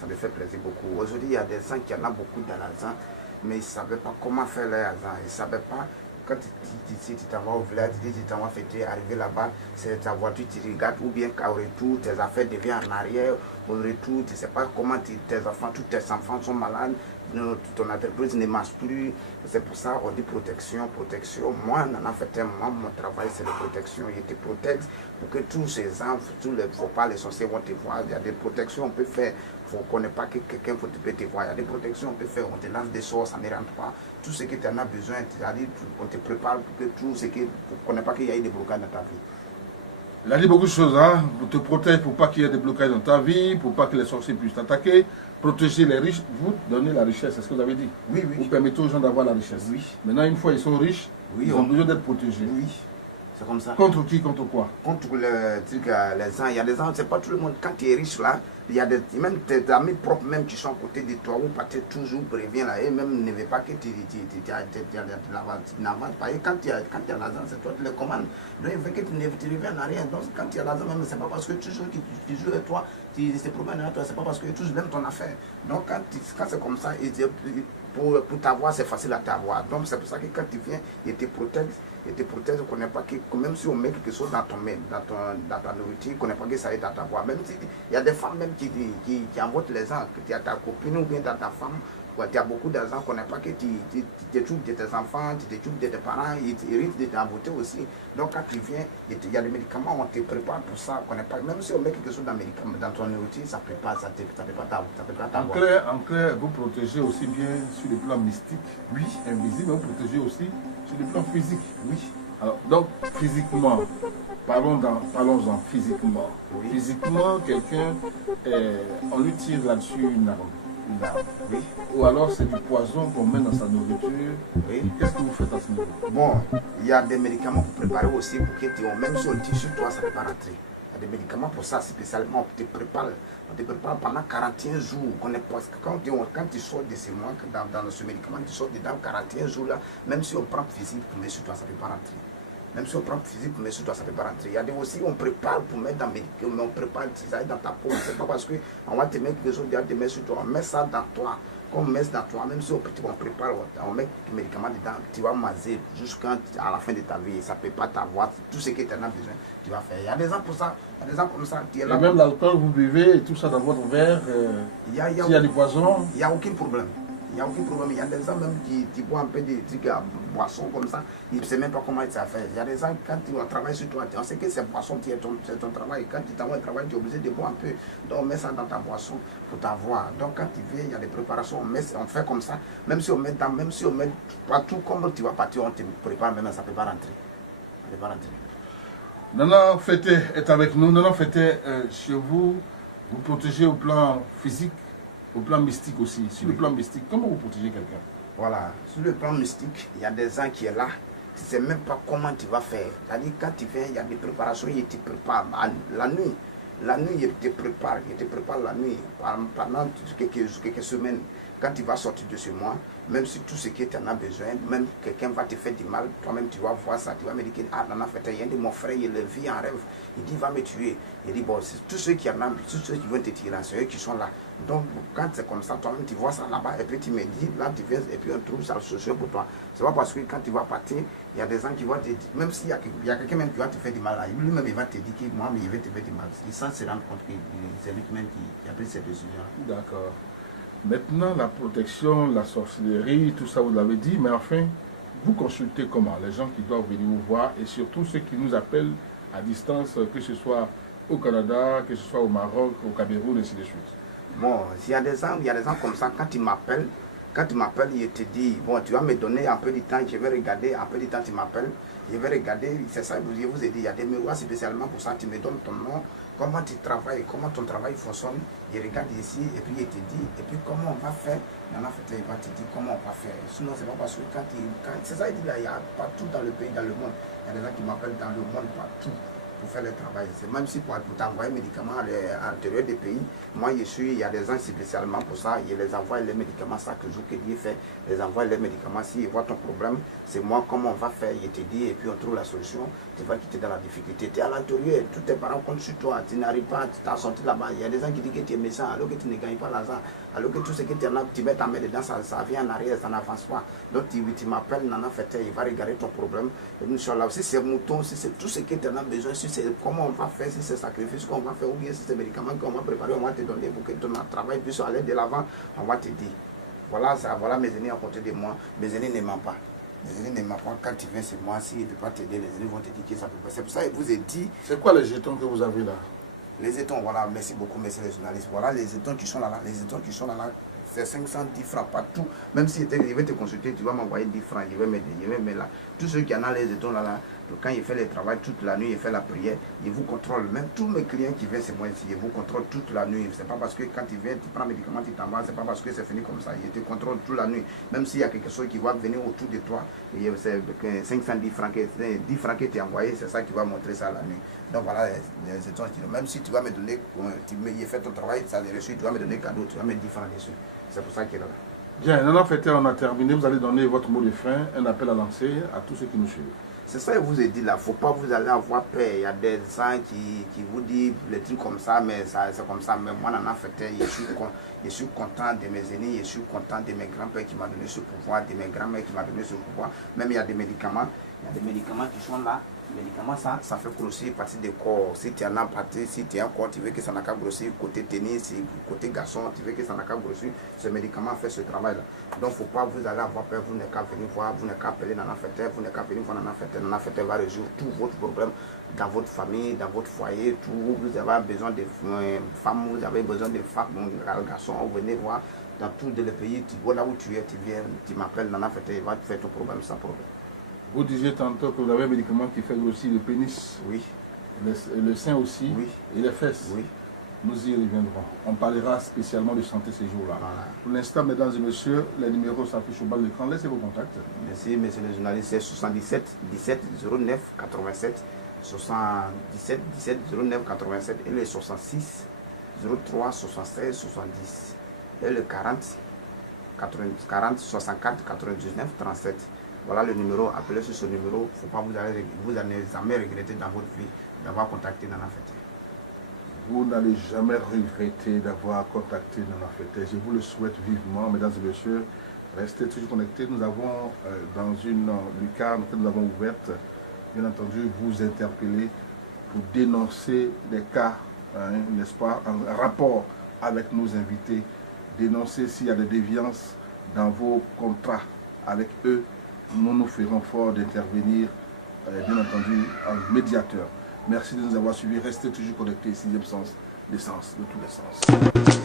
Ça me fait plaisir beaucoup. Aujourd'hui, il y a des gens qui en ont beaucoup d'argent, mais ils ne savaient pas comment faire leur argent. Ils ne savaient pas, quand tu t'en vas au village, tu t'en vas fêter, arriver là-bas, c'est ta voiture, tu regardes, ou bien qu'au retour, tes affaires deviennent en arrière, au retour, tu ne sais pas comment tes enfants, tous tes enfants sont malades, ton entreprise ne marche plus. C'est pour ça qu'on dit protection, protection. Moi, on en a fait un moment, mon travail c'est la protection. Je te protège pour que tous ces enfants, tous les faut pas les sorciers vont te voir. Il y a des protections on peut faire. Il faut qu'on n'ait pas que quelqu'un peut te voir. Il y a des protections on peut faire. On te lance des sorts, ça ne rentre pas. Tout ce que tu en as besoin, c'est-à-dire on te prépare pour que tout ce que, qu'on n'ait pas qu'il y ait des blocages dans ta vie. Il a dit beaucoup de choses, hein. Pour te protéger, pour pas qu'il y ait des blocages dans ta vie, pour pas que les sorciers puissent t'attaquer, protéger les riches, vous donnez la richesse, c'est ce que vous avez dit. Oui, oui. Vous permettez aux gens d'avoir la richesse. Oui. Maintenant, une fois ils sont riches, oui, ils ont besoin d'être protégés. Oui, c'est comme ça. Contre qui, contre quoi? Contre les gens, il y a des gens, c'est pas tout le monde, quand tu es riche là, il y a des, même tes amis propres même qui sont à côté de toi, ou peut-être toujours prévient là, et même ne veut pas que tu n'avances pas. Et quand tu as l'argent, c'est toi qui les commandes. Donc il faut que tu ne reviennes à rien. Donc quand tu as l'argent, même c'est pas parce que toujours tu joues avec toi, tu te promènes avec toi, c'est pas parce que tu aimes ton affaire. Donc quand c'est comme ça, pour t'avoir, c'est facile à t'avoir. Donc c'est pour ça que quand tu viens, il te protège. Et te protège, qu'on n'est pas que, même si on met quelque chose dans ta nourriture, qu'on n'est pas que ça aide à t'avoir. Même si il y a des femmes même qui envoient les gens, que tu as ta copine ou bien ta femme, tu as beaucoup d'argent, qu'on n'est pas que tu t'occupes de tes enfants, tu t'occupes de tes parents, ils risquent de t'embêter aussi. Donc quand tu viens, il y a des médicaments, on te prépare pour ça, qu'on n'est pas, même si on met quelque chose dans ton nourriture, ça prépare, ça prépare t'avoir. En clair, vous protégez aussi bien sur le plan mystique, oui, invisible, mais vous protégez aussi sur le plan physique. Oui. Alors, donc, physiquement, parlons-en physiquement. Oui. Physiquement, quelqu'un, on lui tire là-dessus une arme. Oui. Ou alors c'est du poison qu'on met dans sa nourriture. Oui. Qu'est-ce que vous faites à ce niveau? Bon, il y a des médicaments pour préparer aussi, pour que même si on tire sur toi, ça ne peut pas rentrer. Il y a des médicaments pour ça, spécialement, on te prépare pendant 41 jours. Quand tu sors de ce mois, dans ce médicament, tu sors dedans 41 jours là, même si on prend physique pour mettre sur toi, ça ne peut pas rentrer. Même si on prend physique pour mettre sur toi, ça ne peut pas rentrer. Il y a des aussi, on prépare pour mettre dans le médicament, mais on prépare, ça aille dans ta peau. C'est pas parce qu'on va te mettre quelque chose, on te met sur toi, on met ça dans toi. Quand on met ça dans toi, même si on prépare, on met le médicament dedans, tu vas maser jusqu'à la fin de ta vie. Ça ne peut pas t'avoir tout ce que tu en as besoin, tu vas faire. Il y a des gens pour ça, il y a des gens comme ça. Et même l'alcool, vous buvez et tout ça dans votre verre, s'il y a du poison. Il n'y a aucun problème. Il n'y a aucun problème. Il y a des gens même qui boivent un peu de boissons comme ça. Ils ne savent même pas comment ça fait. Il y a des gens, quand on travaille sur toi, on sait que c'est boisson qui est ton travail. Quand tu t'envoies au travail, tu es obligé de boire un peu. Donc on met ça dans ta boisson pour t'avoir. Donc quand tu viens, il y a des préparations, on fait comme ça. Même si on met partout, comme tu vas partir, on te prépare, même ça ne peut pas rentrer. Ça ne peut pas rentrer. Nana Fété est avec nous. Nana Fété, chez vous, vous protégez au plan physique, au plan mystique aussi. Sur le plan mystique, comment vous protégez quelqu'un? Voilà, sur le plan mystique, il y a des gens qui sont là, tu ne sais même pas comment tu vas faire. C'est-à-dire quand tu viens, il y a des préparations, ils te préparent la nuit. La nuit, ils te préparent la nuit pendant quelques semaines. Quand tu vas sortir de ce mois, même si tout ce que tu en as besoin, même quelqu'un va te faire du mal, toi-même tu vas voir ça, tu vas me dire, ah, Nana Fété, il y a mon frère, il le vit en rêve, il dit, il va me tuer. Il dit, bon, c'est tous ceux qui vont te tirer, c'est eux qui sont là. Donc, quand c'est comme ça, toi-même tu vois ça là-bas, et puis tu me dis, là tu viens, et puis on trouve ça social pour toi. C'est pas parce que quand tu vas partir, il y a des gens qui vont te dire, même s'il y a quelqu'un même qui va te faire du mal, lui-même il va te dire que moi, mais il va te faire du mal. Il sans se rendre compte que c'est lui-même qui a pris cette décision. D'accord. Maintenant, la protection, la sorcellerie, tout ça vous l'avez dit, mais enfin, vous consultez comment? Les gens qui doivent venir vous voir et surtout ceux qui nous appellent à distance, que ce soit au Canada, que ce soit au Maroc, au Cameroun, et ainsi de suite. Bon, il y a des gens comme ça, quand ils m'appellent, il te dit, bon, tu vas me donner un peu de temps, je vais regarder, un peu de temps tu m'appelles, je vais regarder, c'est ça, je vous ai dit, il y a des miroirs spécialement pour ça, tu me donnes ton nom, comment tu travailles, comment ton travail fonctionne, je regarde ici, et puis il te dit, et puis comment on va faire, Nana Fété, il va te dire comment on va faire. Sinon, c'est pas parce que c'est ça, il dit là, il y a partout dans le pays, dans le monde, il y a des gens qui m'appellent dans le monde, partout. pour faire le travail. Même si pour t'envoyer les médicaments à l'intérieur des pays, moi il y a des gens spécialement pour ça, ils les envoient les médicaments chaque jour que Dieu fait, les envoie les médicaments. S'ils voient ton problème, c'est moi comment on va faire, il te dit et puis on trouve la solution, tu vas quitter dans la difficulté. Tu es à l'intérieur, tous tes parents comptent sur toi, tu n'arrives pas, tu t'as sorti là-bas. Il y a des gens qui disent que tu es méchant alors que tu ne gagnes pas l'argent, alors que tout ce que tu mets ta main dedans, ça vient en arrière, ça n'avance pas. Donc tu m'appelles, Nana Fete, il va regarder ton problème. Et Inch'Allah, si c'est mouton, si c'est tout ce que tu en as besoin, si c'est comment on va faire, si c'est sacrifice qu'on va faire, ou bien si c'est médicaments qu'on va préparer, on va te donner pour que ton travail puisse aller de l'avant, on va te dire. Voilà, ça, voilà mes aînés à côté de moi. Mes aînés ne mentent pas. Les aînés ne mentent pas. Quand tu viens chez moi, s'ils ne peuvent pas t'aider, les aînés vont te dire que ça peut pas. C'est pour ça que je vous ai dit. C'est quoi les jetons que vous avez là? Les jetons, voilà, merci beaucoup, messieurs les journalistes. Voilà les jetons qui sont là, les jetons qui sont là. C'est 510 francs partout. Même si je vais te consulter, tu vas m'envoyer 10 francs, je vais mettre là. Tous ceux qui en ont les jetons là, quand il fait le travail toute la nuit, il fait la prière, il vous contrôle. Même tous mes clients qui viennent chez moi ici, ils vous contrôlent toute la nuit. C'est pas parce que quand tu viens, tu prends un médicament, tu t'envoies, c'est pas parce que c'est fini comme ça. Il te contrôle toute la nuit. Même s'il y a quelque chose qui va venir autour de toi, c'est 510 francs, 10 francs que tu as envoyé, c'est ça qui va montrer ça la nuit. Donc voilà les jetons. Même si tu vas me donner, tu me fais ton travail, ça les reçu, tu vas me donner cadeau, tu vas me 10 francs dessus. C'est pour ça qu'il est là. Bien, Nana Fete, on a terminé. Vous allez donner votre mot de fin, un appel à lancer à tous ceux qui nous suivent. C'est ça que je vous ai dit là, il ne faut pas vous aller avoir peur. Il y a des gens qui vous disent les trucs comme ça, mais c'est comme ça. Mais moi, Nana Fete, je suis content de mes aînés, je suis content de mes grands-pères qui m'ont donné ce pouvoir, de mes grands-mères qui m'ont donné ce pouvoir. Même il y a des médicaments qui sont là. Les médicaments, ça fait grossir partie du corps. Si tu en as partie, si tu es un corps, tu veux que ça n'a qu'à grossir. Côté tennis, côté garçon, tu veux que ça n'a qu'à grossir. Ce médicament fait ce travail-là. Donc, il ne faut pas vous aller avoir peur. Vous n'avez qu'à venir voir, vous n'avez qu'à appeler Nana Fete, vous n'avez qu'à venir voir Nana Fete. Nana Fete va résoudre tous votre problème dans votre famille, dans votre foyer. Tout. Vous avez besoin de femmes, vous avez besoin de femmes, garçons, vous venez voir. Dans tout le pays, là où tu es, tu viens, tu m'appelles Nana Fete, il va te faire ton problème sans problème. Vous disiez tantôt que vous avez un médicament qui fait grossir le pénis, oui. Le sein aussi, oui. Et les fesses. Oui. Nous y reviendrons. On parlera spécialement de santé ces jours-là. Voilà. Pour l'instant, mesdames et messieurs, les numéros s'affichent au bas de l'écran. Laissez vos contacts. Merci, messieurs les journalistes. C'est 77 17 09 87, 77 17 09 87 et le 66 03 76 70 et le 40 64 99 37. Voilà le numéro, appelez sur ce numéro. Il ne faut pas vous allez jamais regretter dans votre vie d'avoir contacté Nana Fete. Vous n'allez jamais regretter d'avoir contacté Nana Fete. Je vous le souhaite vivement, mesdames et messieurs. Restez toujours connectés. Nous avons dans une lucarne que nous avons ouverte, bien entendu, vous interpeller pour dénoncer des cas, n'est-ce pas, en rapport avec nos invités. Dénoncer s'il y a des déviances dans vos contrats avec eux. Nous ferons fort d'intervenir, bien entendu, en médiateur. Merci de nous avoir suivis. Restez toujours connectés. 6e sens, l'essence de tous les sens.